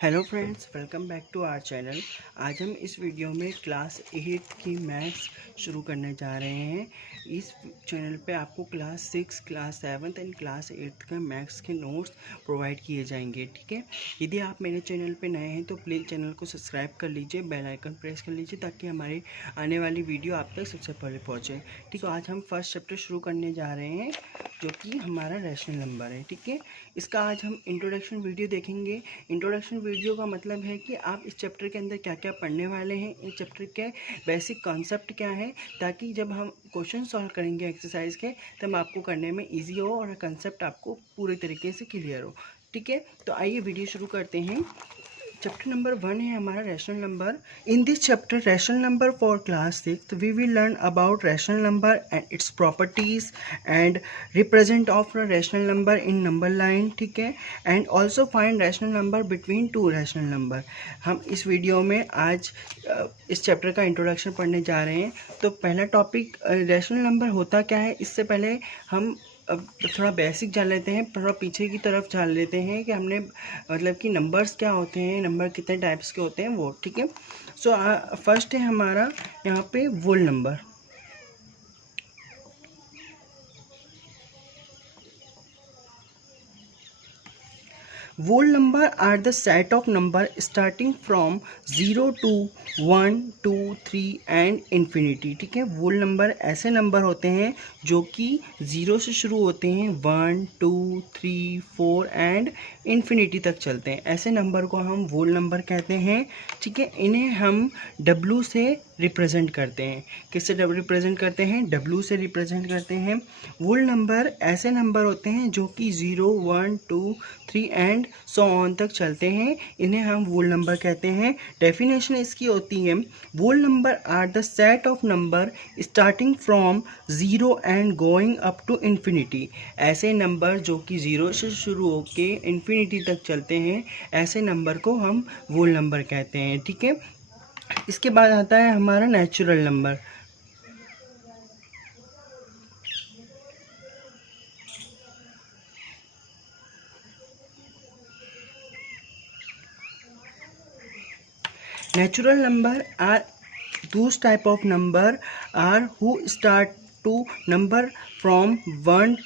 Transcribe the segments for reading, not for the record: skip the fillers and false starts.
Hello friends, welcome back to our channel. आज हम इस वीडियो में क्लास 8 की मैथ्स शुरू करने जा रहे हैं। इस चैनल पे आपको क्लास 6, क्लास 7 एंड क्लास 8 का मैथ्स के नोट्स प्रोवाइड किए जाएंगे। ठीक है, यदि आप मेरे चैनल पे नए हैं तो प्लीज़ चैनल को सब्सक्राइब कर लीजिए, बेल आइकन प्रेस कर लीजिए ताकि हमारी आने वाली वीडियो आप तक सबसे पहले पहुँचे। ठीक है, आज हम फर्स्ट चैप्टर शुरू करने जा रहे हैं जो कि हमारा रैशनल नंबर है। ठीक है, इसका आज हम इंट्रोडक्शन वीडियो देखेंगे। इंट्रोडक्शन वीडियो का मतलब है कि आप इस चैप्टर के अंदर क्या क्या पढ़ने वाले हैं, इस चैप्टर के बेसिक कॉन्सेप्ट क्या है, ताकि जब हम क्वेश्चन सॉल्व करेंगे एक्सरसाइज के तब आपको करने में इजी हो और कंसेप्ट आपको पूरे तरीके से क्लियर हो। ठीक है, तो आइए वीडियो शुरू करते हैं। चैप्टर नंबर 1 है हमारा rational number. In this chapter rational number for class 6 we will learn about rational number and its properties and represent of rational number in number line. ठीक है, and also find rational number between two rational number. हम इस video में आज इस chapter का introduction पढ़ने जा रहे हैं। तो पहला टॉपिक रैशनल नंबर होता क्या है, इससे पहले हम अब थोड़ा बेसिक जान लेते हैं, थोड़ा पीछे की तरफ जान लेते हैं कि हमने मतलब कि नंबर्स क्या होते हैं, नंबर कितने टाइप्स के होते हैं वो। ठीक है, सो फर्स्ट है हमारा यहाँ पे वोल number. Whole number are the set of number starting from 0 to 1, 2, 3 and infinity। ठीक है, whole number ऐसे नंबर होते हैं जो कि 0 से शुरू होते हैं, 1, 2, 3, 4 एंड इन्फिनिटी तक चलते हैं। ऐसे नंबर को हम whole नंबर कहते हैं। ठीक है, इन्हें हम W से रिप्रेजेंट करते हैं। किससे रिप्रेजेंट करते हैं? W से रिप्रेजेंट करते हैं। whole नंबर ऐसे नंबर होते हैं जो कि 0, 1, 2, 3 एंड सो ऑन तक चलते हैं, इन्हें हम वोल नंबर कहते हैं। डेफिनेशन इसकी होती है, whole number are the set of number starting from 0 and going up to infinity. ऐसे नंबर जो कि 0 से शुरू होके इन्फिनिटी तक चलते हैं, ऐसे नंबर को हम वोल नंबर कहते हैं। ठीक है, इसके बाद आता है हमारा natural number. Natural number are those type of number are who start to number from 1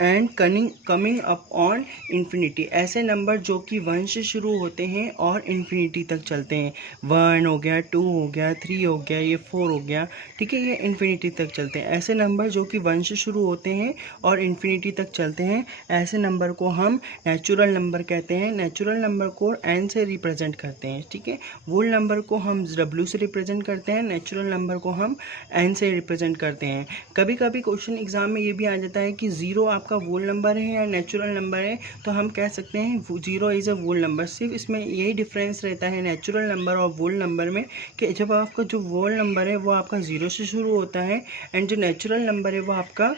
and coming up on infinity. ऐसे नंबर जो कि 1 से शुरू होते हैं और इन्फिनिटी तक चलते हैं। 1 हो गया, 2 हो गया, 3 हो गया, ये 4 हो गया। ठीक है, ये इन्फिनिटी तक चलते हैं। ऐसे नंबर जो कि 1 से शुरू होते हैं और इन्फिनिटी तक चलते हैं, ऐसे नंबर को हम नेचुरल नंबर कहते हैं। नेचुरल नंबर को n से रिप्रेजेंट करते हैं। ठीक है, वोल नंबर को हम w से रिप्रेजेंट करते हैं, नेचुरल नंबर को हम n से रिप्रेजेंट करते हैं। कभी कभी क्वेश्चन एग्जाम में ये भी आ जाता है कि 0 आपका वोल नंबर है या नेचुरल नंबर है, तो हम कह सकते हैं 0 इज़ अ वोल नंबर। सिर्फ इसमें यही डिफरेंस रहता है नेचुरल नंबर और वोल नंबर में कि जब आपका जो वोल नंबर है वो आपका 0 से शुरू होता है एंड जो नेचुरल नंबर है वो आपका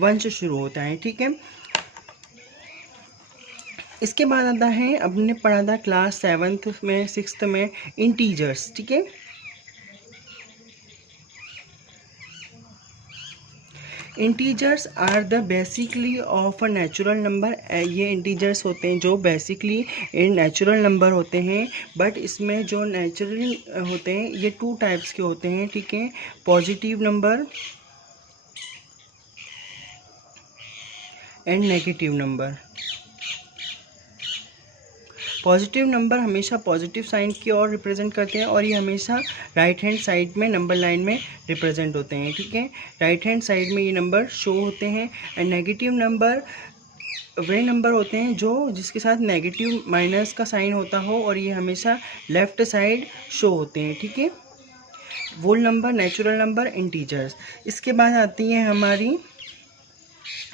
1 से शुरू होता है। ठीक है, इसके बाद आता है, अपने पढ़ा था क्लास 7th में 6th में इंटीजर्स। ठीक है, integers are the basically of a natural number. ये इंटीजर्स होते हैं जो बेसिकली नेचुरल नंबर होते हैं, बट इसमें जो नेचुरल होते हैं ये 2 टाइप्स के होते हैं। ठीक है, positive number and negative number. Positive number हमेशा पॉजिटिव साइन की ओर रिप्रेजेंट करते हैं और ये हमेशा राइट हैंड साइड में नंबर लाइन में रिप्रेजेंट होते हैं। ठीक है, राइट हैंड साइड में ये नंबर शो होते हैं। And negative number way number होते हैं जो जिसके साथ नेगेटिव माइनस का साइन होता हो और ये हमेशा लेफ्ट साइड शो होते हैं। ठीक है, whole number, natural number, integers. इसके बाद आती है हमारी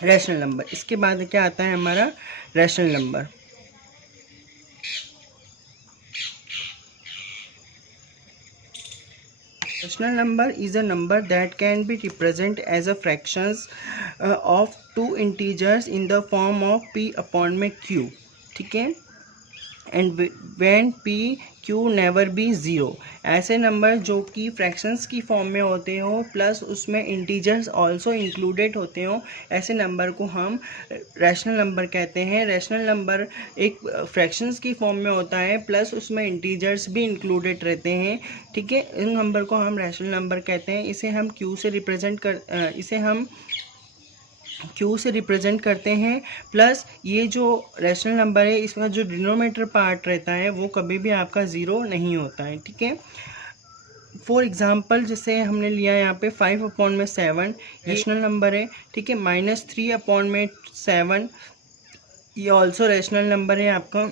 रैशनल नंबर। इसके बाद क्या आता है हमारा rational number. Rational number is a number that can be represented as a fractions of two integers in the form of p upon में q। ठीक है, and when p q never be 0। ऐसे नंबर जो कि fractions की form में होते हो प्लस उसमें इंटीजर्स ऑल्सो इंक्लूडेड होते हो, ऐसे नंबर को हम रैशनल नंबर कहते हैं। रैशनल नंबर एक फ्रैक्शंस की फॉर्म में होता है प्लस उसमें इंटीजर्स भी इंक्लूडेड रहते हैं, ठीक है। इन नंबर को हम रैशनल नंबर कहते हैं। इसे हम क्यू से रिप्रेजेंट करते हैं। प्लस ये जो रैशनल नंबर है इसका जो डिनोमिनेटर पार्ट रहता है वो कभी भी आपका ज़ीरो नहीं होता है, ठीक है। फॉर एग्जाम्पल जैसे हमने लिया यहाँ पे 5/7 रैशनल नंबर है, ठीक है। -3/7 ये ऑल्सो रैशनल नंबर है आपका।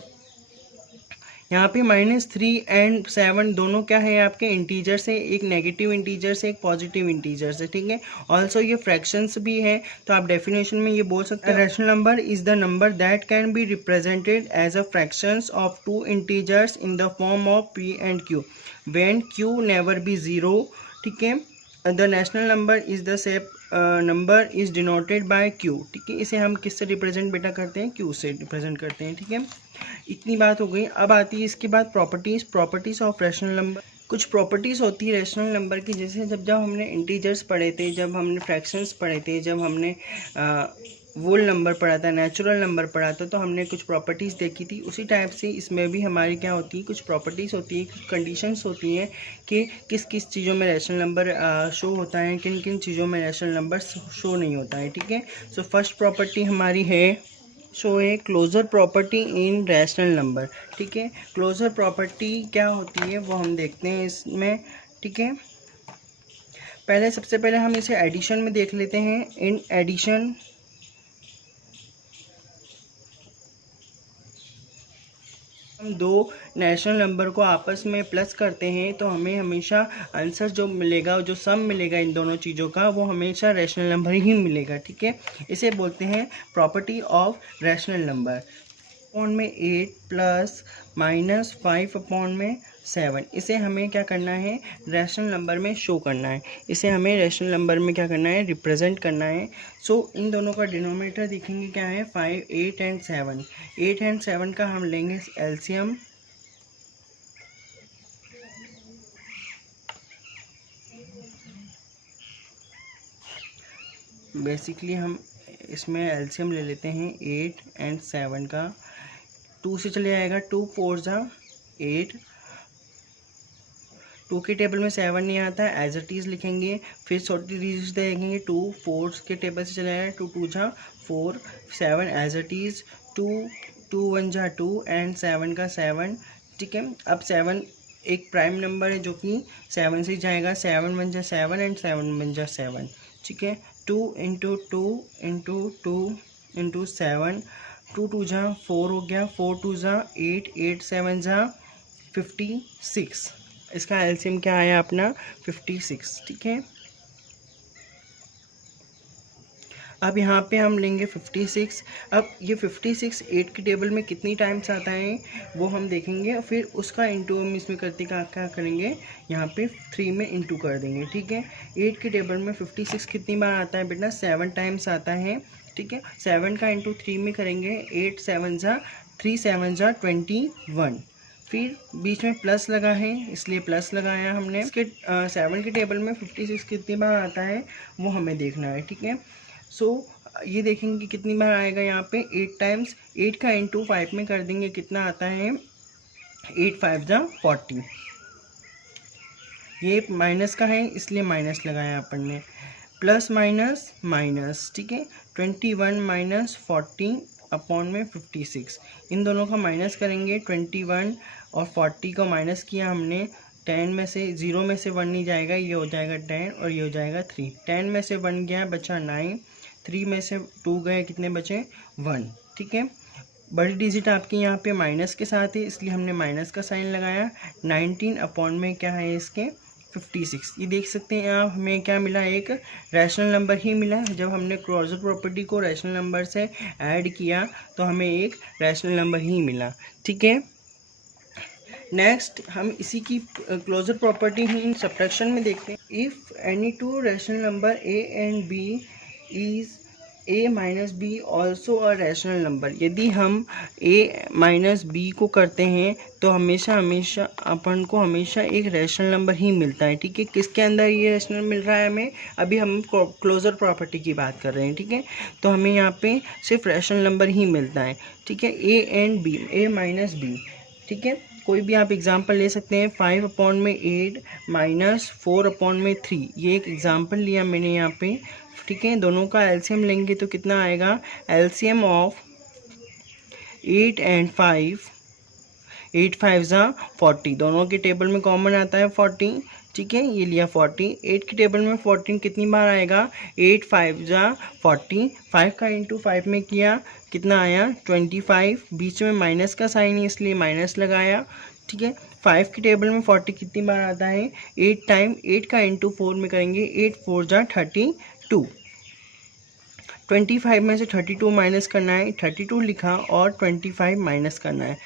यहाँ पे -3 एंड 7 दोनों क्या है आपके इंटीजर से, एक नेगेटिव इंटीजर से एक पॉजिटिव इंटीजर से, ठीक है। ऑल्सो ये फ्रैक्शंस भी है, तो आप डेफिनेशन में ये बोल सकते हैं rational number is the number that can be represented as a fractions of two integers in the form of p and q when q never be zero, ठीक है। The national number is the set number is denoted by q, ठीक है। इसे हम किससे represent बेटा करते हैं, q से रिप्रेजेंट करते हैं, ठीक है। इतनी बात हो गई। अब आती है इसके बाद प्रॉपर्टीज़ ऑफ रैशनल नंबर। कुछ प्रॉपर्टीज़ होती है रैशनल नंबर की, जैसे जब हमने इंटीजर्स पढ़े थे, जब हमने फ्रैक्शंस पढ़े थे, जब हमने वोल नंबर पढ़ा था, नेचुरल नंबर पढ़ा था, तो हमने कुछ प्रॉपर्टीज़ देखी थी। उसी टाइप से इसमें भी हमारी क्या होती है, कुछ प्रॉपर्टीज़ होती है, कुछ कंडीशंस होती हैं कि किस किस चीज़ों में रैशनल नंबर शो होता है, किन किन चीज़ों में रैशनल नंबर शो नहीं होता है, ठीक है। सो फर्स्ट प्रॉपर्टी हमारी है show a closure property in rational number, ठीक है। क्लोजर प्रॉपर्टी क्या होती है वो हम देखते हैं इसमें, ठीक है। सबसे पहले हम इसे एडिशन में देख लेते हैं। इन एडिशन हम दो नेशनल नंबर को आपस में प्लस करते हैं तो हमें हमेशा आंसर जो मिलेगा, जो सम मिलेगा इन दोनों चीज़ों का, वो हमेशा रैशनल नंबर ही मिलेगा, ठीक है। इसे बोलते हैं property of rational number. Upon में 8 प्लस -5/7, इसे हमें क्या करना है, रैशनल नंबर में शो करना है। इसे हमें रैशनल नंबर में क्या करना है, रिप्रेजेंट करना है। सो इन दोनों का डिनोमिनेटर देखेंगे क्या है, 8 एंड 7। 8 एंड 7 का हम लेंगे एलसीएम। बेसिकली हम इसमें एलसीएम ले लेते हैं 8 एंड 7 का। 2 से चले आएगा, 2 4 जा 8। 2 के टेबल में 7 नहीं आता है, एज इट इज़ लिखेंगे। फिर छोटी डिजिट देखेंगे, 2 4 के टेबल से चले आएगा, 2 2 जा 4, 7 एज इट इज़। 2 1 जा 2 एंड 7 का 7, ठीक है। अब 7 एक प्राइम नंबर है जो कि 7 से जाएगा, 7 1 जा 7 एंड 7 1 जा 7, ठीक है। 2 इंटू 2 इंटू 2 इंटू 7, 2 2 जा 4 हो गया, 4 2 जा 8, 8 7 जा 56। इसका एलसीएम क्या आया अपना 56, ठीक है। अब यहाँ पे हम लेंगे 56। अब ये 56 8 के टेबल में कितनी टाइम्स आता है वो हम देखेंगे, फिर उसका इंटू हम इसमें करते क्या करेंगे, यहाँ पे 3 में इंटू कर देंगे, ठीक है। 8 के टेबल में 56 कितनी बार आता है बेटा, 7 टाइम्स आता है, ठीक है। 7 का इंटू 3 में करेंगे, 8 7 जा 3 7 जा 21। फिर बीच में प्लस लगा है इसलिए प्लस लगाया हमने। इसके 7 के टेबल में 56 कितनी बार आता है वो हमें देखना है, ठीक है। सो ये देखेंगे कितनी बार आएगा, यहाँ पे 8 टाइम्स। 8 का इंटू 5 में कर देंगे, कितना आता है, 8 5 जा 40। ये माइनस का है इसलिए माइनस लगाया अपन ने, प्लस माइनस माइनस, ठीक है। 21 माइनस 40 अपॉन में 56, इन दोनों का माइनस करेंगे। 21 और 40 को माइनस किया हमने, 10 में से 0 में से 1 नहीं जाएगा, ये हो जाएगा 10 और ये हो जाएगा 3। 10 में से 1 गया बचा 9, 3 में से 2 गए, कितने बचे 1, ठीक है। बड़ी डिजिट आपकी यहाँ पे माइनस के साथ है इसलिए हमने माइनस का साइन लगाया। 19 अपॉन में क्या है इसके 56। ये देख सकते हैं आप, हमें क्या मिला, एक रैशनल नंबर ही मिला। जब हमने क्लोजर प्रॉपर्टी को रैशनल नंबर से ऐड किया तो हमें एक रैशनल नंबर ही मिला, ठीक है। नेक्स्ट हम इसी की क्लोजर प्रॉपर्टी ही सब्ट्रैक्शन में देखते हैं। If any two rational number a and b is a minus b also a rational number. यदि हम ए माइनस बी को करते हैं तो हमेशा अपन को हमेशा एक रैशनल नंबर ही मिलता है। ठीक है, किसके अंदर ये रैशनल मिल रहा है हमें? अभी हम क्लोजर प्रॉपर्टी की बात कर रहे हैं। ठीक है, तो हमें यहाँ पे सिर्फ रैशनल नंबर ही मिलता है। ठीक है, a and b, a minus b. ठीक है, कोई भी आप एग्जांपल ले सकते हैं। 5/8 माइनस 4/3, ये एक एग्जांपल लिया मैंने यहाँ पे। ठीक है, दोनों का एलसीएम लेंगे तो कितना आएगा? एलसीएम ऑफ 8 and 5, 8 5 40, दोनों के टेबल में कॉमन आता है 40। ठीक है, ये लिया 40। 8 के टेबल में 14 कितनी बार आएगा? 8 5 40, 5 का इंटू 5 में किया, कितना आया? 25। बीच में माइनस का साइन है इसलिए माइनस लगाया। ठीक है, 5 के टेबल में 40 कितनी बार आता है? 8 टाइम। 8 का इंटू 4 में करेंगे, 8 4 32। 25 में से 32 माइनस करना है, 32 लिखा और 25 माइनस करना है।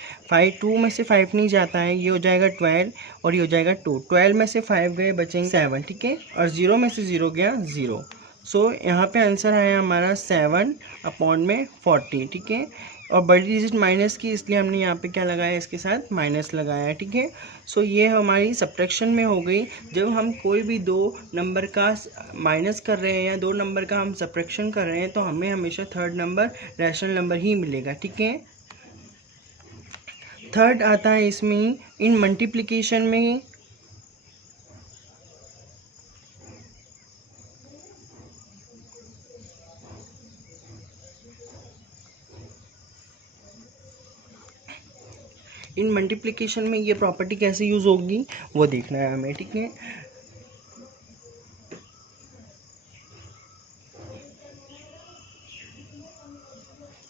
2 में से 5 नहीं जाता है, ये हो जाएगा 12 और ये हो जाएगा 2। 12 में से 5 गए, बचेंगे 7। ठीक है, और 0 में से 0 गया 0। सो यहाँ पे आंसर आया हमारा 7/40। ठीक है, और बड़ी डिजिट माइनस की, इसलिए हमने यहाँ पे क्या लगाया? इसके साथ माइनस लगाया। ठीक है, सो ये हमारी सब्ट्रैक्शन में हो गई। जब हम कोई भी दो नंबर का माइनस कर रहे हैं या दो नंबर का हम सब्ट्रैक्शन कर रहे हैं तो हमें हमेशा थर्ड नंबर रैशनल नंबर ही मिलेगा। ठीक है, थर्ड आता है इसमें इन मल्टीप्लिकेशन में। इन मल्टीप्लिकेशन में ये प्रॉपर्टी कैसे यूज़ होगी वो देखना है हमें। ठीक है,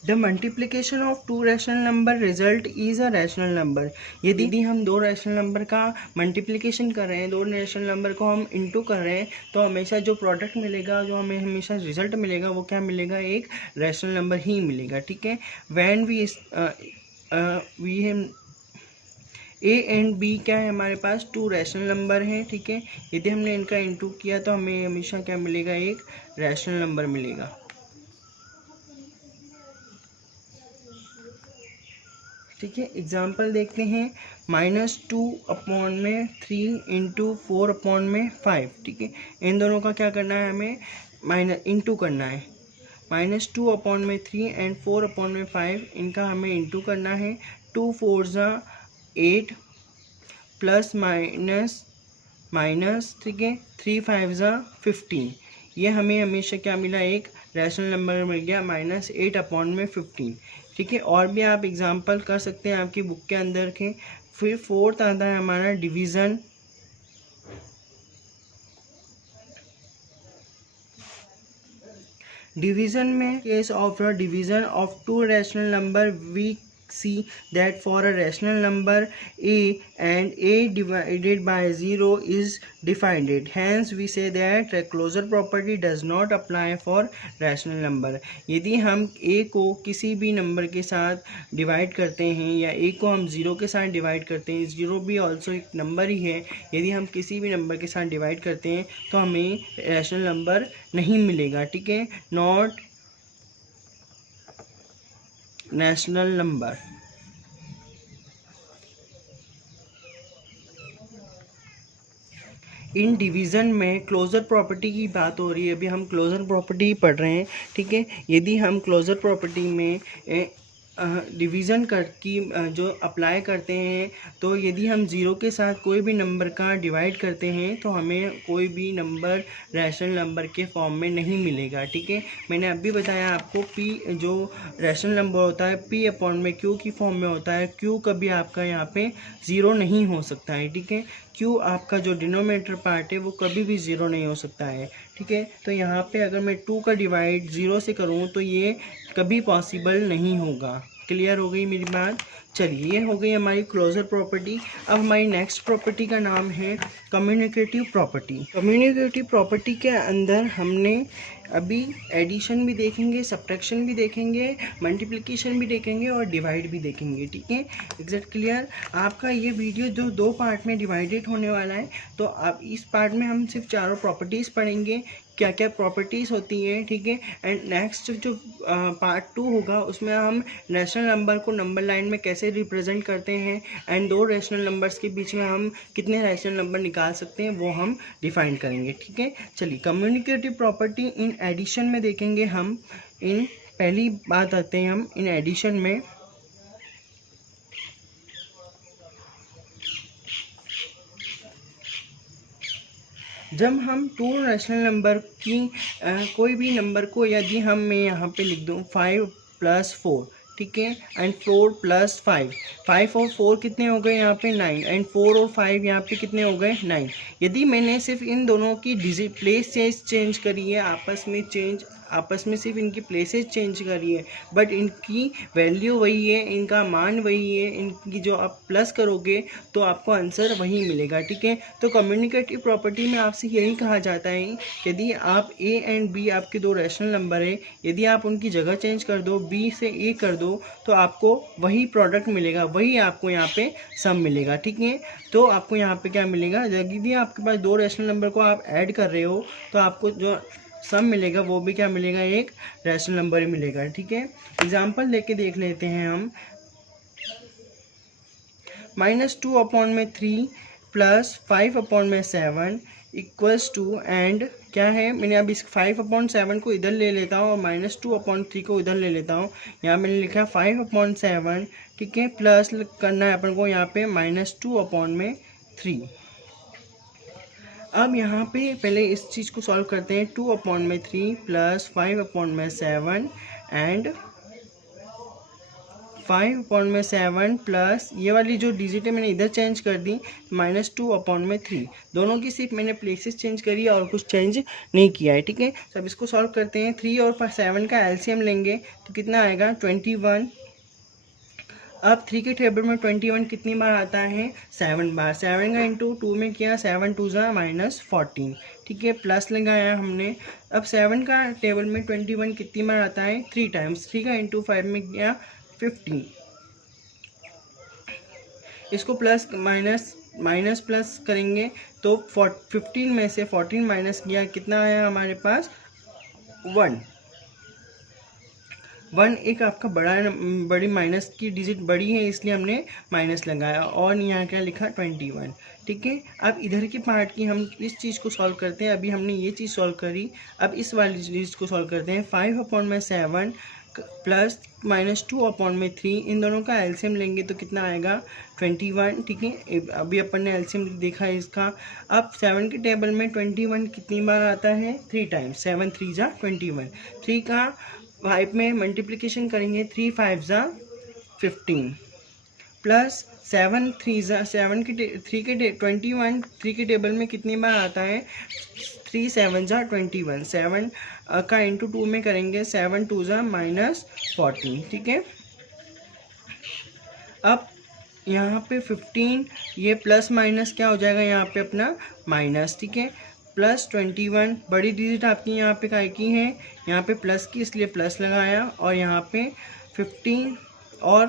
the multiplication of two rational number result is a rational number. यदि हम दो रैशनल नंबर का मल्टीप्लिकेशन कर रहे हैं, दो रैशनल नंबर को हम इनटू कर रहे हैं, तो हमेशा जो प्रोडक्ट मिलेगा, जो हमें हमेशा रिजल्ट मिलेगा, वो क्या मिलेगा? एक रैशनल नंबर ही मिलेगा। ठीक है, when we a and b क्या है हमारे पास? टू रैशनल नंबर हैं। ठीक है, यदि हमने इनका इनटू किया तो हमें हमेशा क्या मिलेगा? एक रैशनल नंबर मिलेगा। ठीक है, एग्जाम्पल देखते हैं। -2/3 इंटू 4/5। ठीक है, इन दोनों का क्या करना है? हमें इंटू करना है। -2/3 एंड 4/5, इनका हमें इंटू करना है। 2 4 8 प्लस माइनस। ठीक है, 3 5 15। ये हमें हमेशा क्या मिला? एक रैशनल नंबर मिल गया, -8/15। ठीक है, और भी आप एग्जांपल कर सकते हैं आपकी बुक के अंदर के। फिर फोर्थ आता है हमारा डिवीज़न। डिवीज़न में case of the division of two rational number we see that for a rational number a and a divided by 0 is defined. Hence we say that the closure property does not apply for rational number. यदि हम a को किसी भी number के साथ divide करते हैं या a को हम 0 के साथ डिवाइड करते हैं, 0 भी ऑल्सो एक नंबर ही है, यदि हम किसी भी नंबर के साथ डिवाइड करते हैं तो हमें रैशनल नंबर नहीं मिलेगा। ठीक है, not rational number. In division में क्लोजर प्रॉपर्टी की बात हो रही है, अभी हम क्लोजर प्रॉपर्टी पढ़ रहे हैं। ठीक है, यदि हम क्लोजर प्रॉपर्टी में डिवीज़न की जो अप्लाई करते हैं, तो यदि हम 0 के साथ कोई भी नंबर का डिवाइड करते हैं तो हमें कोई भी नंबर रैशनल नंबर के फॉर्म में नहीं मिलेगा। ठीक है, मैंने अभी बताया आपको p जो रैशनल नंबर होता है p/q की फॉर्म में होता है। q कभी आपका यहाँ पे 0 नहीं हो सकता है। ठीक है, q आपका जो डिनोमिनेटर पार्ट है वो कभी भी 0 नहीं हो सकता है। ठीक है, तो यहाँ पे अगर मैं 2 का डिवाइड 0 से करूँ तो ये कभी पॉसिबल नहीं होगा। क्लियर हो गई मेरी बात? चलिए, ये हो गई हमारी क्लोजर प्रॉपर्टी। अब हमारी नेक्स्ट प्रॉपर्टी का नाम है कम्युनिकेटिव प्रॉपर्टी। कम्युनिकेटिव प्रॉपर्टी के अंदर हमने अभी एडिशन भी देखेंगे, सब्ट्रैक्शन भी देखेंगे, मल्टीप्लिकेशन भी देखेंगे और डिवाइड भी देखेंगे। ठीक है, एग्जैक्ट क्लियर? आपका ये वीडियो जो 2 पार्ट में डिवाइडेड होने वाला है, तो अब इस पार्ट में हम सिर्फ चारों प्रॉपर्टीज़ पढ़ेंगे क्या क्या प्रॉपर्टीज़ होती हैं, ठीक है। एंड नेक्स्ट जो पार्ट 2 होगा उसमें हम रैशनल नंबर को नंबर लाइन में कैसे रिप्रेजेंट करते हैं एंड दो रैशनल नंबर्स के बीच में हम कितने रैशनल नंबर निकाल सकते हैं वो हम डिफाइन करेंगे, ठीक है। चलिए कम्युनिकेटिव प्रॉपर्टी इन एडिशन में देखेंगे हम। इन पहली बात आते हैं हम इन एडिशन में। जब हम टू रैशनल नंबर की कोई भी नंबर को यदि मैं यहाँ पे लिख दूँ 5 + 4, ठीक है, एंड 4 + 5, 5 और 4 कितने हो गए यहाँ पे 9, एंड 4 और 5 यहाँ पे कितने हो गए 9। यदि मैंने सिर्फ इन दोनों की डिजिट प्लेस चेंज करी है, आपस में सिर्फ इनकी प्लेसेस चेंज करी है, बट इनकी वैल्यू वही है, इनका मान वही है, इनकी जो आप प्लस करोगे तो आपको आंसर वही मिलेगा, ठीक है। तो कम्युनिकेटिव प्रॉपर्टी में आपसे यही कहा जाता है कि यदि आप ए एंड बी आपके दो रैशनल नंबर है, यदि आप उनकी जगह चेंज कर दो, बी से ए कर दो, तो आपको वही प्रोडक्ट मिलेगा, वही आपको यहाँ पे सम मिलेगा, ठीक है। तो आपको यहाँ पे क्या मिलेगा, यदि आपके पास दो रैशनल नंबर को आप ऐड कर रहे हो तो आपको जो सम मिलेगा वो भी क्या मिलेगा, एक रैशनल नंबर ही मिलेगा, ठीक है। एग्जाम्पल लेके देख लेते हैं हम। -2/3 + 5/7 = एंड क्या है, मैंने अब इस 5/7 को इधर ले लेता हूँ और -2/3 को इधर ले लेता हूँ। यहाँ मैंने लिखा 5/7, ठीक है, प्लस करना है अपन को यहाँ पे -2/3। अब यहाँ पे पहले इस चीज़ को सॉल्व करते हैं। 2/3 + 5/7 एंड 5/7 प्लस ये वाली जो डिजिट है मैंने इधर चेंज कर दी, -2/3। दोनों की सिर्फ मैंने प्लेसेस चेंज करी और कुछ चेंज नहीं किया है, ठीक है। तो अब इसको सॉल्व करते हैं। 3 और 7 का एलसीएम लेंगे तो कितना आएगा 21। अब 3 के टेबल में 21 कितनी बार आता है, 7 बार। 7 का इंटू 2 में किया, 7 2 ज़ा -14, ठीक है, प्लस लगाया हमने। अब 7 का टेबल में 21 कितनी बार आता है, 3 टाइम्स। 3 का इंटू 5 में किया 15। इसको प्लस माइनस प्लस करेंगे तो 15 में से 14 माइनस किया, कितना आया हमारे पास 1। एक आपका बड़ी माइनस की डिजिट बड़ी है इसलिए हमने माइनस लगाया, और यहाँ क्या लिखा 21, ठीक है। अब इधर के पार्ट की हम इस चीज़ को सॉल्व करते हैं। अभी हमने ये चीज़ सॉल्व करी, अब इस वाली चीज़ को सॉल्व करते हैं। 5/7 प्लस -2/3, इन दोनों का एलसीएम लेंगे तो कितना आएगा 21, ठीक है। अभी अपन ने एलसीएम देखा है इसका। अब 7 के टेबल में 21 कितनी बार आता है, 3 टाइम्स। 7 3 ज़ा 21। 3 का 5 में मल्टीप्लिकेशन करेंगे, 3 5 ज़ा 15 प्लस 7 3 ज़ा 7 के 3 के 21 3 के टेबल में कितनी बार आता है, 3 7 ज़ा 21। 7 का इंटू 2 में करेंगे, 7 2 ज़ा -14, ठीक है। अब यहाँ पे 15, ये प्लस माइनस क्या हो जाएगा यहाँ पे अपना माइनस, ठीक है। प्लस 21, बड़ी डिजिट आपकी यहाँ पे काय की है, यहाँ पे प्लस की इसलिए प्लस लगाया, और यहाँ पे 15 और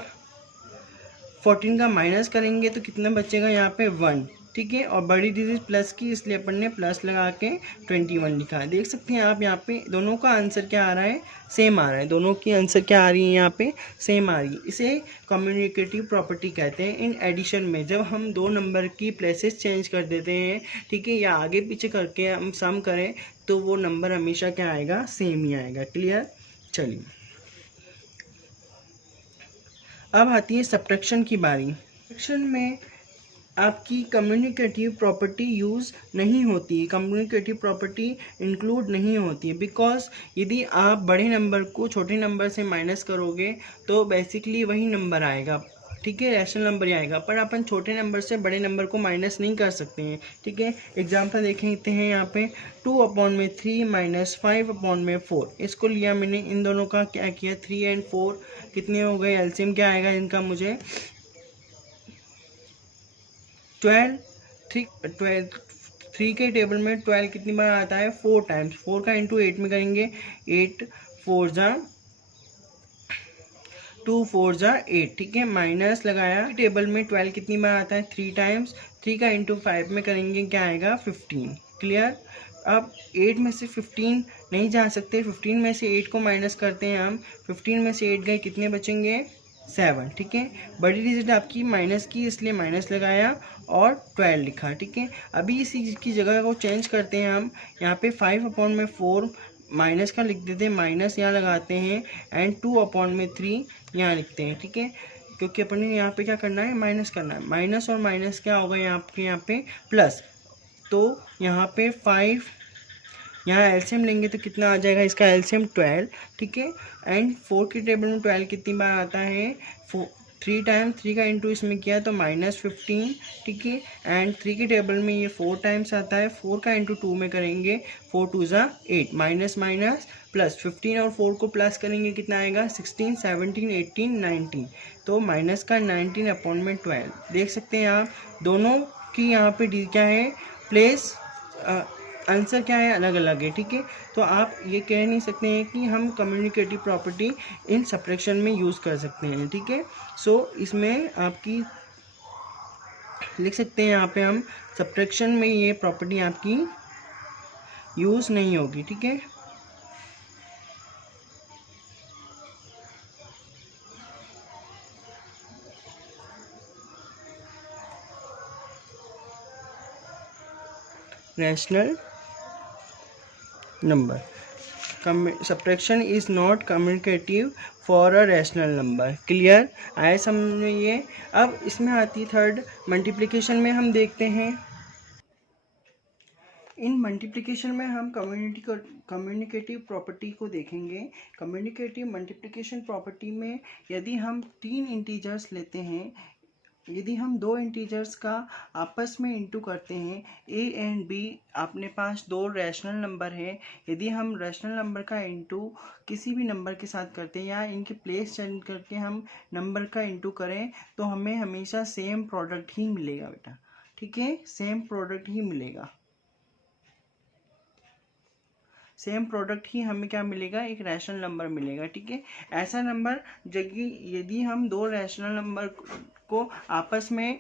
14 का माइनस करेंगे तो कितना बचेगा यहाँ पे 1, ठीक है। और बड़ी डिजिट प्लस की इसलिए अपन ने प्लस लगा के 21 लिखा है। देख सकते हैं आप यहाँ पे दोनों का आंसर क्या आ रहा है, सेम आ रहा है। दोनों की आंसर क्या आ रही है यहाँ पे, सेम आ रही है। इसे कम्युनिकेटिव प्रॉपर्टी कहते हैं। इन एडिशन में जब हम दो नंबर की प्लेसेस चेंज कर देते हैं, ठीक है, या आगे पीछे करके हम सम करें तो वो नंबर हमेशा क्या आएगा, सेम ही आएगा। क्लियर। चलिए अब आती है सब्ट्रैक्शन की बारी। सब्ट्रैक्शन में आपकी कम्युनिकेटिव प्रॉपर्टी यूज़ नहीं होती है, कम्युनिकेटिव प्रॉपर्टी इंक्लूड नहीं होती है, बिकॉज यदि आप बड़े नंबर को छोटे नंबर से माइनस करोगे तो बेसिकली वही नंबर आएगा, ठीक है, रैशनल नंबर ही आएगा। पर अपन छोटे नंबर से बड़े नंबर को माइनस नहीं कर सकते हैं, ठीक है। एग्जाम्पल देखें हैं यहाँ पे 2/3 - 5/4, इसको लिया मैंने। इन दोनों का क्या किया, 3 और 4 कितने हो गए, एलसीएम क्या आएगा इनका मुझे 12। 3 के टेबल में 12 कितनी बार आता है, 4 टाइम्स। 4 का इंटू 8 में करेंगे, 8 4 ज़ा 2 4 ज़ा 8, ठीक है, माइनस लगाया। टेबल में 12 कितनी बार आता है, 3 टाइम्स। 3 का इंटू 5 में करेंगे क्या आएगा 15। क्लियर। अब 8 में से 15 नहीं जा सकते, 15 में से 8 को माइनस करते हैं हम, 15 में से 8 गए, कितने बचेंगे 7, ठीक है। बड़ी डिजिट आपकी माइनस की, इसलिए माइनस लगाया और 12 लिखा, ठीक है। अभी इसी की जगह को चेंज करते हैं हम, यहाँ पे 5/4 माइनस का लिख देते हैं, माइनस यहाँ लगाते हैं, एंड 2/3 यहाँ लिखते हैं, ठीक है। क्योंकि अपन ने यहाँ पे क्या करना है, माइनस करना है, माइनस और माइनस क्या होगा यहाँ पे प्लस, तो यहाँ पे 5, यहाँ एलसीएम लेंगे तो कितना आ जाएगा, इसका एलसीएम 12, ठीक है। एंड 4 की टेबल में 12 कितनी बार आता है, 3 टाइम्स, 3 का इंटू इसमें किया तो -15, ठीक है। एंड 3 की टेबल में ये 4 टाइम्स आता है, 4 का इंटू 2 में करेंगे, 4 2 ज़ा 8, माइनस माइनस प्लस, 15 और 4 को प्लस करेंगे कितना आएगा, 16 17 18 19, तो माइनस का 19/12 देख सकते हैं आप। दोनों की यहाँ पे डी क्या है, प्लेस आंसर क्या है, अलग अलग है, ठीक है। तो आप ये कह नहीं सकते हैं कि हम कम्युनिकेटिव प्रॉपर्टी इन सब्ट्रैक्शन में यूज़ कर सकते हैं, ठीक है। सो इसमें आपकी लिख सकते हैं, यहाँ पे हम सब्ट्रैक्शन में ये प्रॉपर्टी आपकी यूज़ नहीं होगी, ठीक है। Rational number, subtraction is not communicative for a rational number, clear आए समझ में ये। अब इसमें आती थर्ड, मल्टीप्लिकेशन में हम देखते हैं। इन मल्टीप्लिकेशन में हम कम्युनिकेटिव प्रॉपर्टी को देखेंगे। कम्युनिकेटिव मल्टीप्लिकेशन प्रॉपर्टी में यदि हम 3 इंटीजर्स लेते हैं, यदि हम 2 इंटीजर्स का आपस में इंटू करते हैं, ए एंड बी अपने पास 2 रैशनल नंबर है, यदि हम रैशनल नंबर का इंटू किसी भी नंबर के साथ करते हैं या इनके प्लेस चेंज करके हम नंबर का इंटू करें, तो हमें हमेशा सेम प्रोडक्ट ही मिलेगा बेटा, ठीक है, सेम प्रोडक्ट ही मिलेगा, सेम प्रोडक्ट ही हमें क्या मिलेगा, एक रैशनल नंबर मिलेगा, ठीक है। ऐसा नंबर जबकि यदि हम 2 रैशनल नंबर को आपस में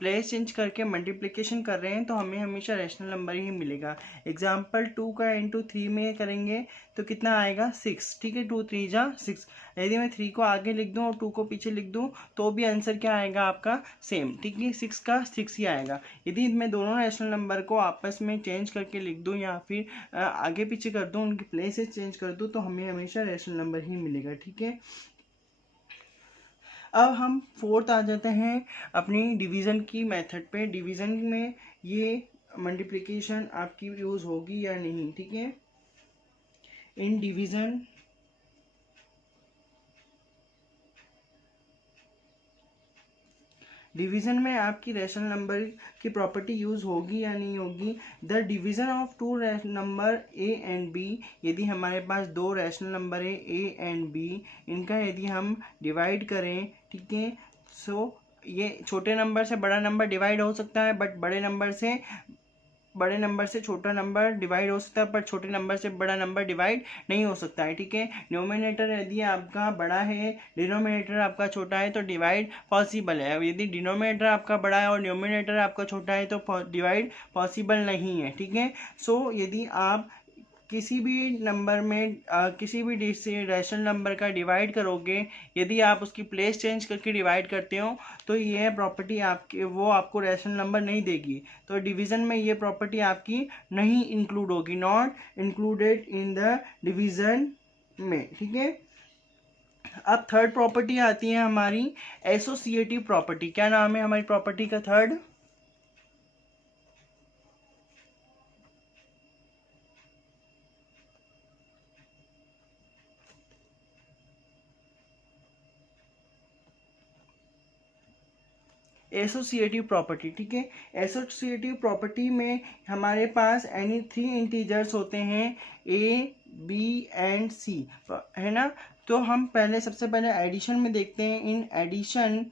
प्लेस चेंज करके मल्टीप्लिकेशन कर रहे हैं, तो हमें हमेशा रैशनल नंबर ही मिलेगा। एग्जाम्पल 2 का इंटू 3 में करेंगे तो कितना आएगा 6, ठीक है, 2 3 जा 6। यदि मैं 3 को आगे लिख दूं और 2 को पीछे लिख दूं तो भी आंसर क्या आएगा आपका, सेम, ठीक है, 6 का 6 ही आएगा। यदि मैं दोनों रैशनल नंबर को आपस में चेंज करके लिख दूं या फिर आगे पीछे कर दूं, उनकी प्लेसेस चेंज कर दूं, तो हमें हमेशा रैशनल नंबर ही मिलेगा, ठीक है। अब हम फोर्थ आ जाते हैं अपनी डिवीज़न की मेथड पे। डिवीज़न में ये मल्टीप्लिकेशन आपकी यूज़ होगी या नहीं, ठीक है। इन डिवीज़न में आपकी रैशनल नंबर की प्रॉपर्टी यूज़ होगी या नहीं होगी। The division of 2 number a and b, यदि हमारे पास 2 रैशनल नंबर है ए एंड बी, इनका यदि हम डिवाइड करें, ठीक है, सो ये छोटे नंबर से बड़ा नंबर डिवाइड हो सकता है, बट बड़े नंबर से छोटा नंबर डिवाइड हो सकता है, पर छोटे नंबर से बड़ा नंबर डिवाइड नहीं हो सकता है, ठीक है। न्यूमरेटर यदि आपका बड़ा है, डिनोमिनेटर आपका छोटा है, तो डिवाइड पॉसिबल है। अब यदि डिनोमिनेटर आपका बड़ा है और न्यूमरेटर आपका छोटा है, तो डिवाइड पॉसिबल नहीं है, ठीक है। सो यदि आप किसी भी नंबर में किसी भी रैशनल नंबर का डिवाइड करोगे, यदि आप उसकी प्लेस चेंज करके डिवाइड करते हो, तो ये प्रॉपर्टी आपके वो आपको रैशनल नंबर नहीं देगी, तो डिवीज़न में ये प्रॉपर्टी आपकी नहीं इंक्लूड होगी, not included in the division में, ठीक है। अब थर्ड प्रॉपर्टी आती है हमारी एसोसिएटिव प्रॉपर्टी। क्या नाम है हमारी प्रॉपर्टी का थर्ड, एसोसिएटिव प्रॉपर्टी, ठीक है। एसोसिएटिव प्रॉपर्टी में हमारे पास एनी 3 इंटीजर्स होते हैं, ए बी एंड सी, है ना। तो हम पहले सबसे पहले एडिशन में देखते हैं। इन एडिशन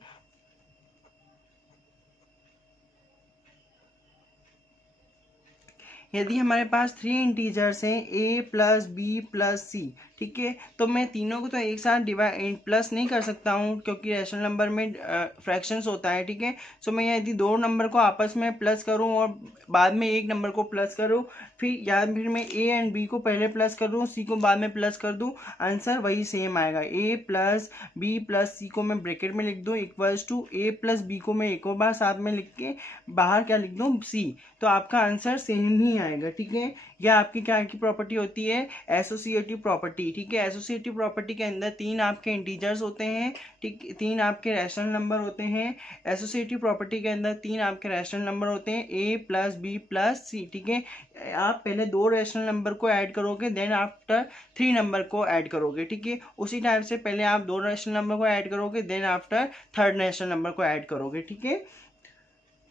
यदि हमारे पास 3 इंटीजर्स हैं a plus b plus c, ठीक है, तो मैं तीनों को तो एक साथ डिवाइड प्लस नहीं कर सकता हूँ क्योंकि रैशनल नंबर में फ्रैक्शंस होता है, ठीक है। सो मैं यदि दो नंबर को आपस में प्लस करूँ और बाद में एक नंबर को प्लस करूँ, फिर मैं a एंड b को पहले प्लस कर दूँ, c को बाद में प्लस कर दूँ, आंसर वही सेम आएगा। a plus b plus c को मैं ब्रैकेट में लिख दूँ equals to a plus b को मैं एक और बार साथ में लिख के बाहर क्या लिख दूँ c, तो आपका आंसर सेम ही आएगा, ठीक है। यह आपकी क्या की प्रॉपर्टी होती है, एसोसिएटिव प्रॉपर्टी, ठीक है। एसोसिएटिव प्रॉपर्टी के अंदर तीन आपके इंटीजर्स होते हैं, ठीक, तीन आपके रैशनल नंबर होते हैं। एसोसिएटिव प्रॉपर्टी के अंदर तीन आपके रैशनल नंबर होते हैं, a plus b plus c, ठीक है। आप पहले दो रैशनल नंबर को ऐड करोगे, देन आफ्टर 3 नंबर को ऐड करोगे, ठीक है। उसी टाइप से पहले आप दो रैशनल नंबर को ऐड करोगे, then after third rational number को ऐड करोगे, ठीक है।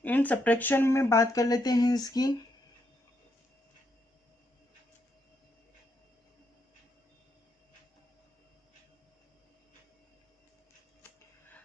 इन सब्ट्रैक्शन में बात कर लेते हैं इसकी।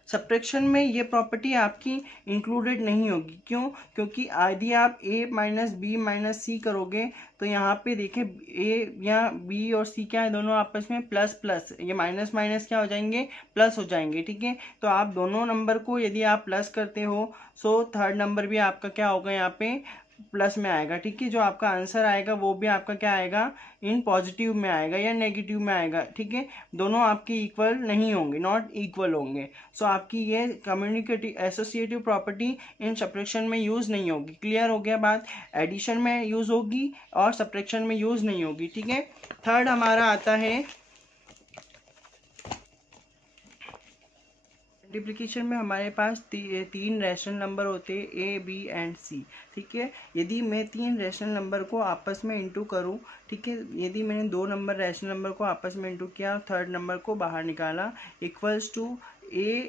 सब्ट्रैक्शन में ये प्रॉपर्टी आपकी इंक्लूडेड नहीं होगी, क्यों? क्योंकि यदि आप a माइनस बी माइनस सी करोगे तो यहाँ पे देखें a या b और c क्या है, दोनों आपस में प्लस प्लस, ये माइनस माइनस क्या हो जाएंगे, प्लस हो जाएंगे, ठीक है। तो आप दोनों नंबर को यदि आप प्लस करते हो, सो थर्ड नंबर भी आपका क्या होगा, यहाँ पे प्लस में आएगा, ठीक है। जो आपका आंसर आएगा वो भी आपका क्या आएगा, इन पॉजिटिव में आएगा या नेगेटिव में आएगा, ठीक है। दोनों आपके इक्वल नहीं होंगे, नॉट इक्वल होंगे। सो आपकी ये communicative associative property in subtraction में यूज़ नहीं होगी। क्लियर हो गया बात? एडिशन में यूज़ होगी और सब्ट्रैक्शन में यूज़ नहीं होगी, ठीक है। थर्ड हमारा आता है मल्टीप्लिकेशन में। हमारे पास तीन रैशनल नंबर होते हैं a b एंड c, ठीक है। यदि मैं तीन रैशनल नंबर को आपस में इंटू करूं, ठीक है, यदि मैंने दो नंबर रैशनल नंबर को आपस में इंटू किया, थर्ड नंबर को बाहर निकाला, इक्वल्स टू a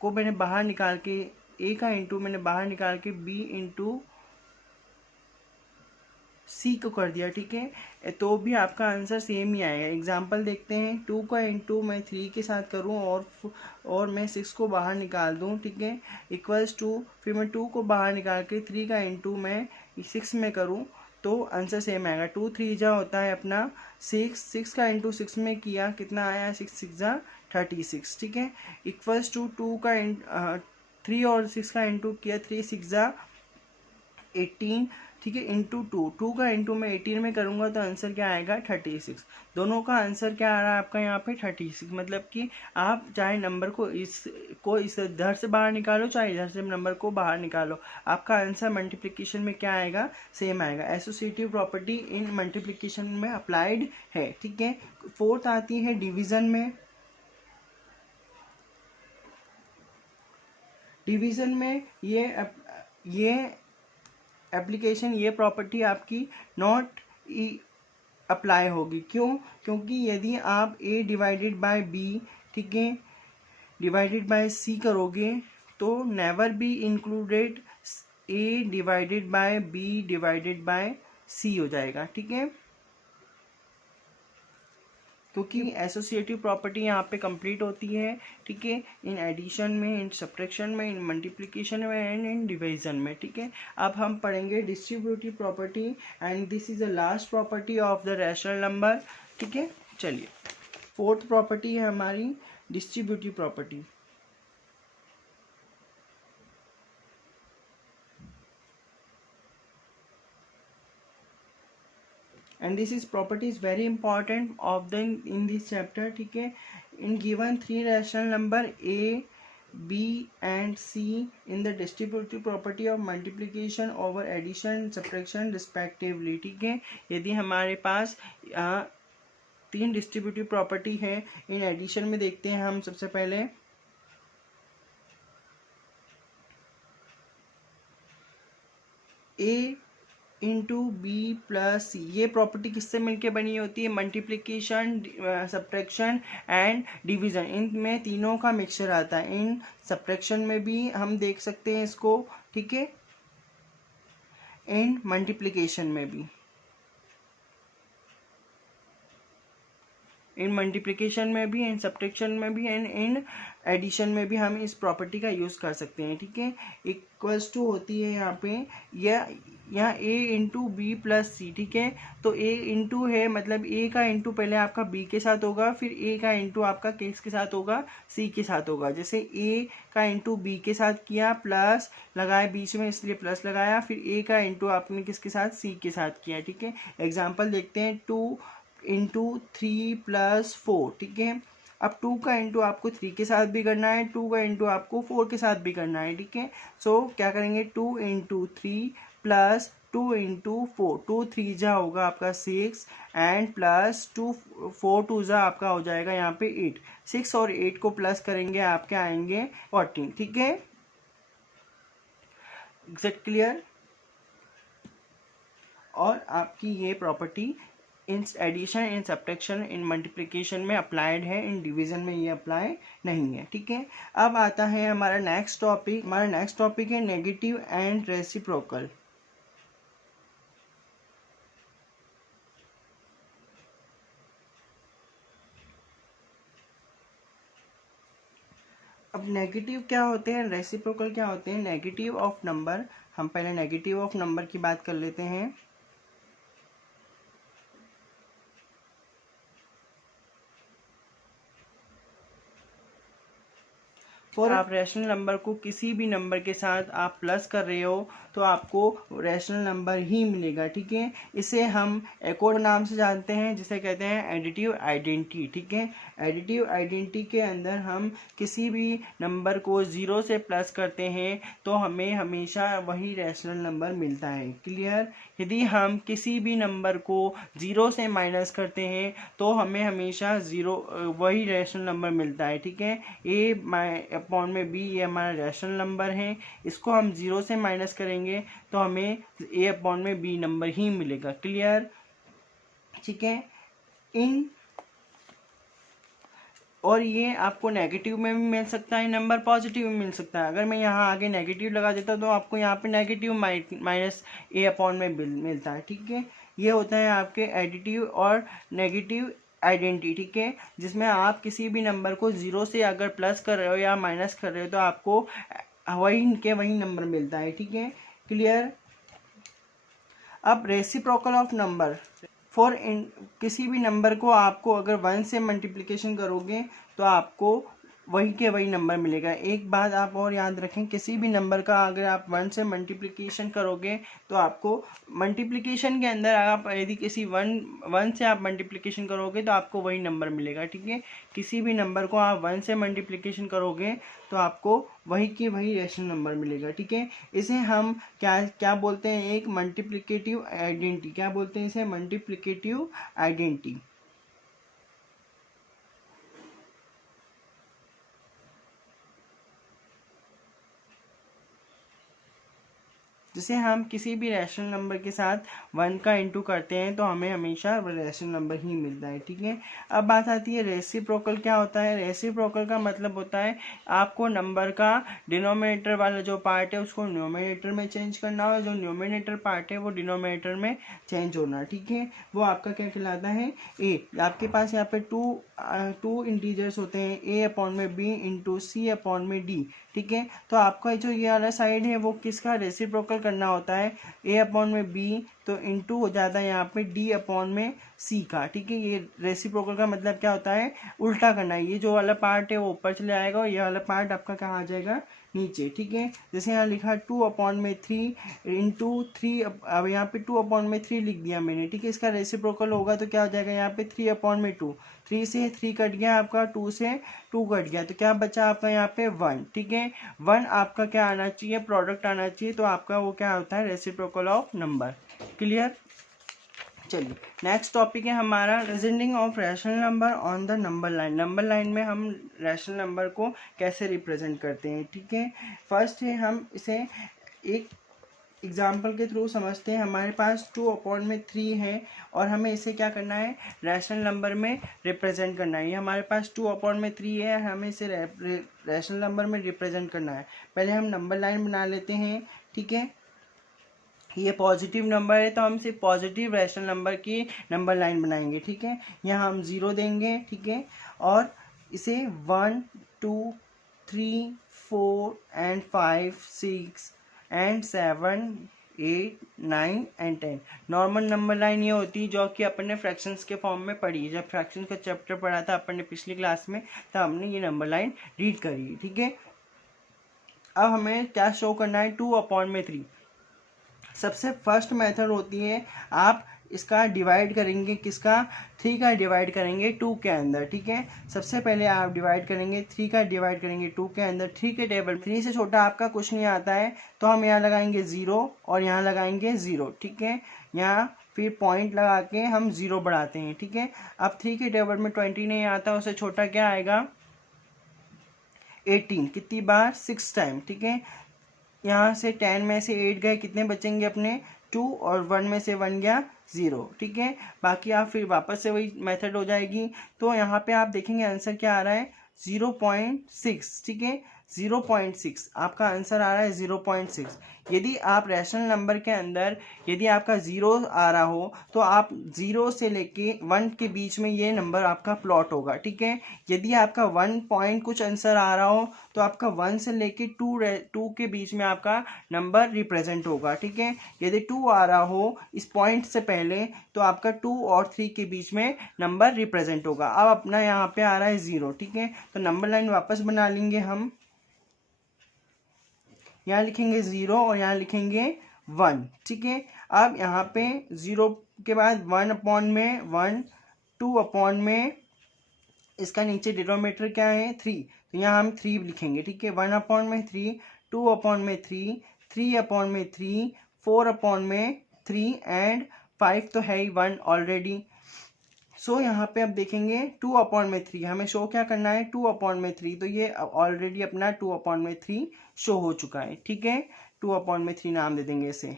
को मैंने बाहर निकाल के, a का इंटू मैंने बाहर निकाल के b इंटू सी को कर दिया, ठीक है, तो भी आपका आंसर सेम ही आएगा। एग्जाम्पल देखते हैं, 2 का इंटू मैं 3 के साथ करूं और मैं 6 को बाहर निकाल दूं, ठीक है, इक्वल्स टू, फिर मैं 2 को बाहर निकाल के 3 का इंटू मैं 6 में करूं तो आंसर सेम आएगा। 2 3 जा होता है अपना 6 का इंटू 6 में किया, कितना आया, 6 6 जा 36, ठीक है, इक्वल्स टू 3 और 6 का इंटू किया, 3 6 जा 18, ठीक है, इंटू 2 का इंटू मैं 18 में करूँगा तो आंसर क्या आएगा, 36। दोनों का आंसर क्या आ रहा है आपका यहाँ पे 36, मतलब कि आप चाहे नंबर को इस इधर से बाहर निकालो, चाहे इधर से नंबर को बाहर निकालो, आपका आंसर मल्टीप्लिकेशन में क्या आएगा, सेम आएगा। एसोसिएटिव प्रॉपर्टी इन मल्टीप्लिकेशन में अप्लाइड है, ठीक है। फोर्थ आती है डिवीजन में। डिवीजन में ये एप्लीकेशन, ये प्रॉपर्टी आपकी नॉट अप्लाई होगी, क्यों? क्योंकि यदि आप a डिवाइडेड बाय b, ठीक है, डिवाइडेड बाय c करोगे तो never be included a divided by b divided by c हो जाएगा, ठीक है, क्योंकि एसोसिएटिव प्रॉपर्टी यहाँ पे कंप्लीट होती है, ठीक है, इन एडिशन में, इन सब्ट्रैक्शन में, इन मल्टीप्लिकेशन में एंड इन डिवीजन में, ठीक है। अब हम पढ़ेंगे distributive property and this is the last property of the rational number, ठीक है। चलिए, फोर्थ प्रॉपर्टी है हमारी distributive property. and this is property is very important of the in this chapter, ठीक है। in given three rational number a b and c in the distributive property of multiplication over addition subtraction respectively, ठीक है। यदि हमारे पास तीन distributive property है, in addition में देखते हैं हम सबसे पहले a इंटू बी प्लस सी। ये प्रॉपर्टी किससे मिलके बनी होती है, मल्टीप्लिकेशन, सब्ट्रैक्शन एंड डिवीजन, इनमें तीनों का मिक्सचर आता है। इन सब्ट्रैक्शन में भी हम देख सकते हैं इसको, ठीक है, इन मल्टीप्लिकेशन में भी, इन मल्टीप्लिकेशन में भी, इन सब्ट्रैक्शन में भी एंड इन एडिशन में भी हम इस प्रॉपर्टी का यूज़ कर सकते हैं, ठीक है। इक्वल्स टू होती है यहाँ पे, यहाँ a into B plus c, ठीक है। तो a इंटू है मतलब a का इंटू पहले आपका b के साथ होगा, फिर a का इंटू आपका किसके साथ होगा, c के साथ होगा। जैसे a का इंटू b के साथ किया, प्लस लगाया बीच में इसलिए प्लस लगाया, फिर a का इंटू आपने किसके साथ, c के साथ किया, ठीक है। एग्जाम्पल देखते हैं, 2 इंटू 3 प्लस 4, ठीक है। अब 2 का इंटू आपको 3 के साथ भी करना है, 2 का इंटू आपको 4 के साथ भी करना है, ठीक है। सो क्या करेंगे, 2 इंटू 3 प्लस 2 इंटू 4, 2 3 जा होगा आपका 6 एंड प्लस 2 4 2 जा आपका हो जाएगा यहाँ पे 8। 6 और 8 को प्लस करेंगे आपके आएंगे 14, ठीक है। Exact clear. और आपकी ये property in addition, in subtraction, in multiplication में अप्लाइड है, इन डिवीजन में ये अप्लाई नहीं है, ठीक है। अब आता है हमारा नेक्स्ट टॉपिक। हमारा नेक्स्ट टॉपिक है नेगेटिव एंड रेसिप्रोकल। अब नेगेटिव क्या होते हैं, रेसिप्रोकल क्या होते हैं। नेगेटिव ऑफ नंबर, हम पहले नेगेटिव ऑफ नंबर की बात कर लेते हैं। और आप रैशनल नंबर को किसी भी नंबर के साथ आप प्लस कर रहे हो तो आपको रैशनल नंबर ही मिलेगा, ठीक है। इसे हम एक और नाम से जानते हैं जिसे कहते हैं एडिटिव आइडेंटिटी, ठीक है। एडिटिव आइडेंटिटी के अंदर हम किसी भी नंबर को 0 से प्लस करते हैं तो हमें हमेशा वही रैशनल नंबर मिलता है, क्लियर। यदि हम किसी भी नंबर को 0 से माइनस करते हैं तो हमें हमेशा 0 वही रैशनल नंबर मिलता है, ठीक है। a अपॉन में b ये हमारा रैशनल नंबर है, इसको हम 0 से माइनस करेंगे तो हमें a अपॉन में b नंबर ही मिलेगा, क्लियर, ठीक है। इन और ये आपको नेगेटिव में भी मिल सकता है नंबर, पॉजिटिव में मिल सकता है। अगर मैं यहाँ आगे नेगेटिव लगा देता तो आपको यहाँ पे नेगेटिव माइनस a अपॉन में मिलता है, ठीक है। ये होता है आपके एडिटिव और नेगेटिव आइडेंटिटी, ठीक है, जिसमें आप किसी भी नंबर को 0 से अगर प्लस कर रहे हो या माइनस कर रहे हो तो आपको वही नंबर मिलता है, ठीक है, क्लियर। अब रेसिप्रोकल ऑफ नंबर, फॉर किसी भी नंबर को आपको अगर 1 से मल्टीप्लिकेशन करोगे तो आपको वही के वही नंबर मिलेगा। एक बात आप और याद रखें, किसी भी नंबर का अगर आप 1 से मल्टीप्लिकेशन करोगे तो आपको मल्टीप्लिकेशन के अंदर आप यदि किसी 1 से आप मल्टीप्लिकेशन करोगे तो आपको वही नंबर मिलेगा, ठीक है। किसी भी नंबर को आप 1 से मल्टीप्लिकेशन करोगे तो आपको वही की वही रैशनल नंबर मिलेगा, ठीक है। इसे हम क्या क्या बोलते हैं, एक मल्टीप्लिकेटिव आइडेंटिटी, क्या बोलते हैं इसे, मल्टीप्लिकेटिव आइडेंटिटी। जिसे हम किसी भी रैशनल नंबर के साथ 1 का इंटू करते हैं तो हमें हमेशा रैशनल नंबर ही मिलता है, ठीक है। अब बात आती है रेसिप्रोकल क्या होता है। रेसिप्रोकल का मतलब होता है आपको नंबर का डिनोमिनेटर वाला जो पार्ट है उसको न्यूमरेटर में चेंज करना और जो न्यूमरेटर पार्ट है वो डिनोमिनेटर में चेंज होना, ठीक है। वो आपका क्या कहलाता है, ए। आपके पास यहाँ पे टू इंटीजर्स होते हैं, a अपॉन में b इंटू सी अपॉन में d, ठीक है। तो आपका जो ये वाला साइड है वो किसका रेसिप्रोकल करना होता है, a अपॉन में b तो इंटू हो जाता है यहाँ पे d अपॉन में c का, ठीक है। ये रेसिप्रोकल का मतलब क्या होता है, उल्टा करना है। ये जो वाला पार्ट है वो ऊपर चले आएगा और ये वाला पार्ट आपका कहाँ आ जाएगा, नीचे, ठीक है। जैसे यहाँ लिखा 2 अपॉन में 3 इंटू 3, अब यहाँ पे 2 अपॉन में 3 लिख दिया मैंने, ठीक है। इसका रेसिप्रोकल होगा तो क्या हो जाएगा यहाँ पे 3 अपॉन में 2, 3 से 3 कट गया आपका, 2 से 2 कट गया तो क्या बचा आपका यहाँ पे 1, ठीक है। 1 आपका क्या आना चाहिए, प्रोडक्ट आना चाहिए, तो आपका वो क्या होता है, रेसिप्रोकल ऑफ नंबर, क्लियर। चलिए नेक्स्ट टॉपिक है हमारा presenting of rational number on the number line. Number line में हम रैशनल नंबर को कैसे रिप्रेजेंट करते हैं, ठीक है। फर्स्ट है हम इसे एक एग्जाम्पल के थ्रू समझते हैं। हमारे पास 2 अपॉन में 3 है और हमें इसे क्या करना है, रैशनल नंबर में रिप्रेजेंट करना है। ये हमारे पास 2 अपॉन में 3 है, हमें इसे रैशनल नंबर में रिप्रेजेंट करना है। पहले हम नंबर लाइन बना लेते हैं, ठीक है। ये पॉजिटिव नंबर है तो हम सिर्फ पॉजिटिव रैशनल नंबर की नंबर लाइन बनाएंगे, ठीक है। यहाँ हम 0 देंगे, ठीक है, और इसे 1 2 3 4 and 5 6 and 7 8, 9 and 10। Normal number line ये होती है जो कि अपन ने फ्रैक्शंस के फॉर्म में पढ़ी है। जब फ्रैक्शंस का चैप्टर पढ़ा था अपन ने पिछली क्लास में, तब हमने ये नंबर लाइन रीड करी, ठीक है। अब हमें क्या शो करना है, 2/3। सबसे फर्स्ट मेथड होती है, आप इसका डिवाइड करेंगे, किसका, 3 का डिवाइड करेंगे 2 के अंदर, ठीक है। सबसे पहले आप डिवाइड करेंगे 3 का डिवाइड करेंगे 2 के अंदर। 3 के टेबल 3 से छोटा आपका कुछ नहीं आता है, तो हम यहाँ लगाएंगे 0 और यहाँ लगाएंगे 0, ठीक है। यहाँ फिर पॉइंट लगा के हम 0 बढ़ाते हैं, ठीक है। अब 3 के टेबल में 20 नहीं आता, उससे छोटा क्या आएगा, 18। कितनी बार, 6 टाइम, ठीक है। यहाँ से 10 में से 8 गए, कितने बचेंगे अपने, 2, और 1 में से 1 गया 0, ठीक है। बाकी आप फिर वापस से वही मेथड हो जाएगी। तो यहाँ पे आप देखेंगे आंसर क्या आ रहा है, 0.6, ठीक है। 0.6 आपका आंसर आ रहा है, 0.6। यदि आप रैशनल नंबर के अंदर यदि आपका 0 आ रहा हो, तो आप 0 से लेके 1 के बीच में ये नंबर आपका प्लॉट होगा, ठीक है। यदि आपका 1 पॉइंट कुछ आंसर आ रहा हो, तो आपका 1 से लेके 2 के बीच में आपका नंबर रिप्रेजेंट होगा, ठीक है। यदि 2 आ रहा हो इस पॉइंट से पहले, तो आपका 2 और 3 के बीच में नंबर रिप्रेजेंट होगा। अब अपना यहाँ पे आ रहा है 0, ठीक है। तो नंबर लाइन वापस बना लेंगे हम, यहाँ लिखेंगे 0 और यहाँ लिखेंगे 1, ठीक है। अब यहाँ पे 0 के बाद 1 में 1, 2 में इसका नीचे डिनोमिनेटर क्या है, 3, तो यहाँ हम 3 लिखेंगे, ठीक है। 1 में 3, 2 में 3, 3 में 3, 4 में 3 एंड 5 तो है ही 1 ऑलरेडी। सो यहाँ पे अब देखेंगे 2/3, हमें शो क्या करना है, 2/3, तो ये ऑलरेडी अपना 2/3 शो हो चुका है, ठीक है। 2/3 नाम दे देंगे इसे।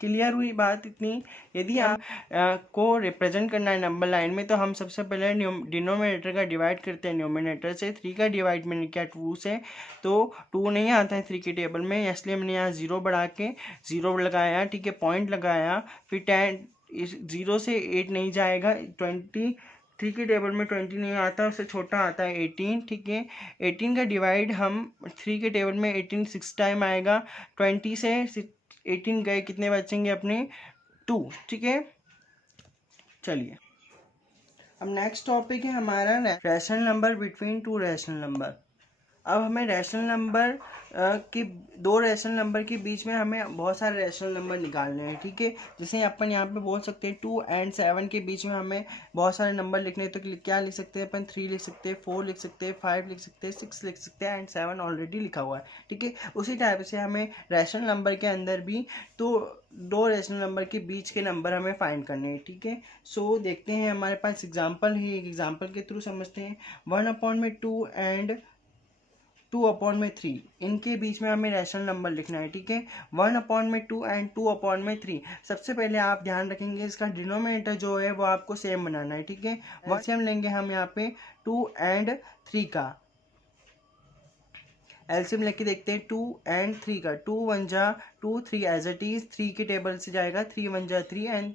क्लियर हुई बात इतनी। यदि आप को रिप्रेजेंट करना है नंबर लाइन में, तो हम सबसे पहले डिनोमिनेटर का डिवाइड करते हैं न्यूमिनेटर से। 3 का डिवाइड मैंने किया 2 से, तो 2 नहीं आता है 3 के टेबल में, इसलिए मैंने यहाँ 0 बढ़ा के 0 लगाया, ठीक है, पॉइंट लगाया। फिर 10, इस 0 से 8 नहीं जाएगा, 20, 3 के टेबल में 20 नहीं आता, उससे छोटा आता है 18, ठीक है। 18 का डिवाइड हम 3 के टेबल में 18 6 टाइम आएगा, 20 से 18 गए, कितने बचेंगे अपने, 2, ठीक है। चलिए, अब नेक्स्ट टॉपिक है हमारा rational number between 2 rational number. अब हमें रैशनल नंबर के 2 रैशनल नंबर के बीच में हमें बहुत सारे रैशनल नंबर निकालने हैं, ठीक है। जैसे अपन यहाँ पे बोल सकते हैं 2 और 7 के बीच में हमें बहुत सारे नंबर लिखने हैं, तो क्या लिख सकते हैं अपन, 3 लिख सकते हैं, 4 लिख सकते हैं, 5 लिख सकते हैं, 6 लिख सकते हैं एंड 7 ऑलरेडी लिखा हुआ है, ठीक है। उसी टाइप से हमें रैशनल नंबर के अंदर भी तो 2 रैशनल नंबर के बीच के नंबर हमें फाइंड करने हैं, ठीक है। सो देखते हैं, हमारे पास एग्जाम्पल है, एक एग्जाम्पल के थ्रू समझते हैं। 1/2 एंड 2/3, इनके बीच में हमें रैशनल नंबर लिखना है, ठीक है। 1/2 एंड 2/3। सबसे पहले आप ध्यान रखेंगे इसका डिनोमिनेटर जो है वो आपको सेम बनाना है, ठीक है। एलसीएम लेंगे हम यहाँ पे 2 एंड 3 का, एलसीएम लेके देखते हैं 2 एंड 3 का। 2 1 जा 2, 3 एज इट इज, 3 के टेबल से जाएगा, 3 1 जा 3 एंड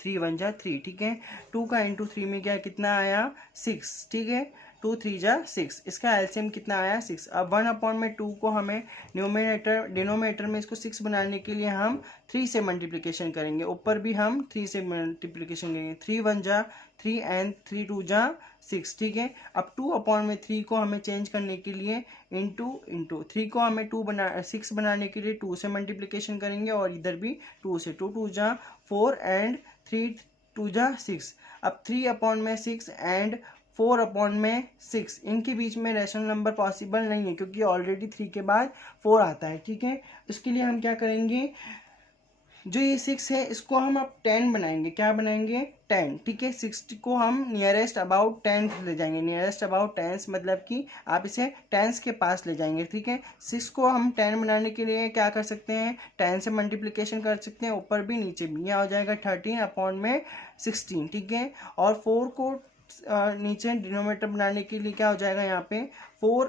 3 1 जा 3, ठीक है। 2 का इंटू 3 में क्या, कितना आया, 6, ठीक है। 2 3 जा 6, इसका एलसीएम कितना आया, 6। अब 1/2 को हमें डिनोमिनेटर में इसको 6 बनाने के लिए हम 3 से मल्टीप्लिकेशन करेंगे, ऊपर भी हम 3 से मल्टीप्लिकेशन करेंगे। 3 1 जा 3 एंड 3 2 जा 6, ठीक है। अब 2/3 को हमें चेंज करने के लिए इंटू 3 को हमें 6 बनाने के लिए 2 से मल्टीप्लिकेशन करेंगे, और इधर भी 2 से, 2 2 जा 4 एंड 3 2 जा 6। अब 3/6 एंड 4/6, इनके बीच में रैशनल नंबर पॉसिबल नहीं है, क्योंकि ऑलरेडी 3 के बाद 4 आता है, ठीक है। उसके लिए हम क्या करेंगे, जो ये 6 है इसको हम अब 10 बनाएंगे, क्या बनाएंगे, 10, ठीक है। 60 को हम नियरेस्ट अबाउट 10 ले जाएंगे, नियरेस्ट अबाउट 10 मतलब कि आप इसे 10 के पास ले जाएंगे, ठीक है। 6 को हम 10 बनाने के लिए क्या कर सकते हैं, 10 से मल्टीप्लिकेशन कर सकते हैं, ऊपर भी नीचे भी, यह हो जाएगा 13/16, ठीक है। और 4 को नीचे डिनोमिनेटर बनाने के लिए क्या हो जाएगा, यहाँ पे 4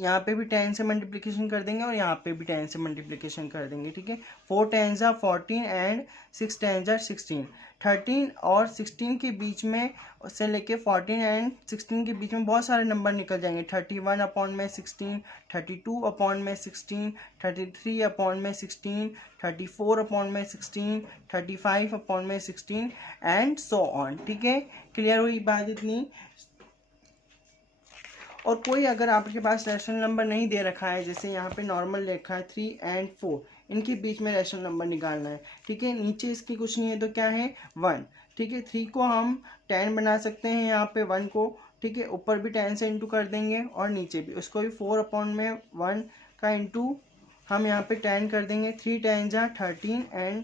यहाँ पे भी 10 से मल्टीप्लिकेशन कर देंगे और यहाँ पे भी 10 से मल्टीप्लिकेशन कर देंगे, ठीक है। 4 10 जा 14 एंड 6 10 जा 16। 13 और 16 के बीच में से लेके 14 एंड 16 के बीच में बहुत सारे नंबर निकल जाएंगे। 31 अपॉन में 16, 32 अपॉन में 16, 33 अपॉन में 16, 34 अपॉन में 16, 35 अपॉन में 16 एंड सो ऑन, ठीक है। क्लियर हुई बात इतनी। और कोई अगर आपके पास रैशनल नंबर नहीं दे रखा है, जैसे यहाँ पे नॉर्मल लिखा है 3 एंड 4, इनके बीच में रैशनल नंबर निकालना है, ठीक है। नीचे इसकी कुछ नहीं है तो क्या है 1, ठीक है। 3 को हम 10 बना सकते हैं यहाँ पे 1 को, ठीक है। ऊपर भी 10 से इंटू कर देंगे और नीचे भी उसको भी 4 अपॉन में 1 का इंटू हम यहाँ पे 10 कर देंगे। 3 10 जा 13 एंड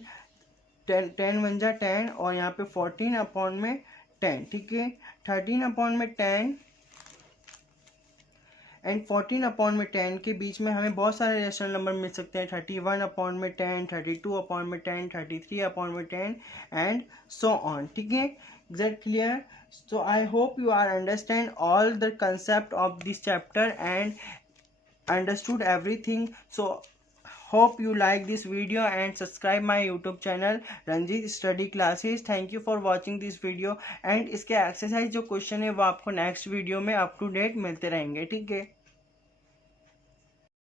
10 1 जा 10 और यहाँ पे 14 अपॉन में 10, ठीक है। 13 अपॉन में 10 एंड 14 अपॉन में 10 के बीच में हमें बहुत सारे रैशनल नंबर मिल सकते हैं। 31 अपॉन में 10, 32 अपॉन में 10, 33 अपॉन में 10 एंड सो ऑन, ठीक है। Is clear? So I hope you are understand all the concept of this chapter and understood everything. So hope you like this video and subscribe my YouTube channel Ranjit Study Classes. Thank you for watching this video and इसके exercise जो question है वो आपको next video में up to date मिलते रहेंगे, ठीक है।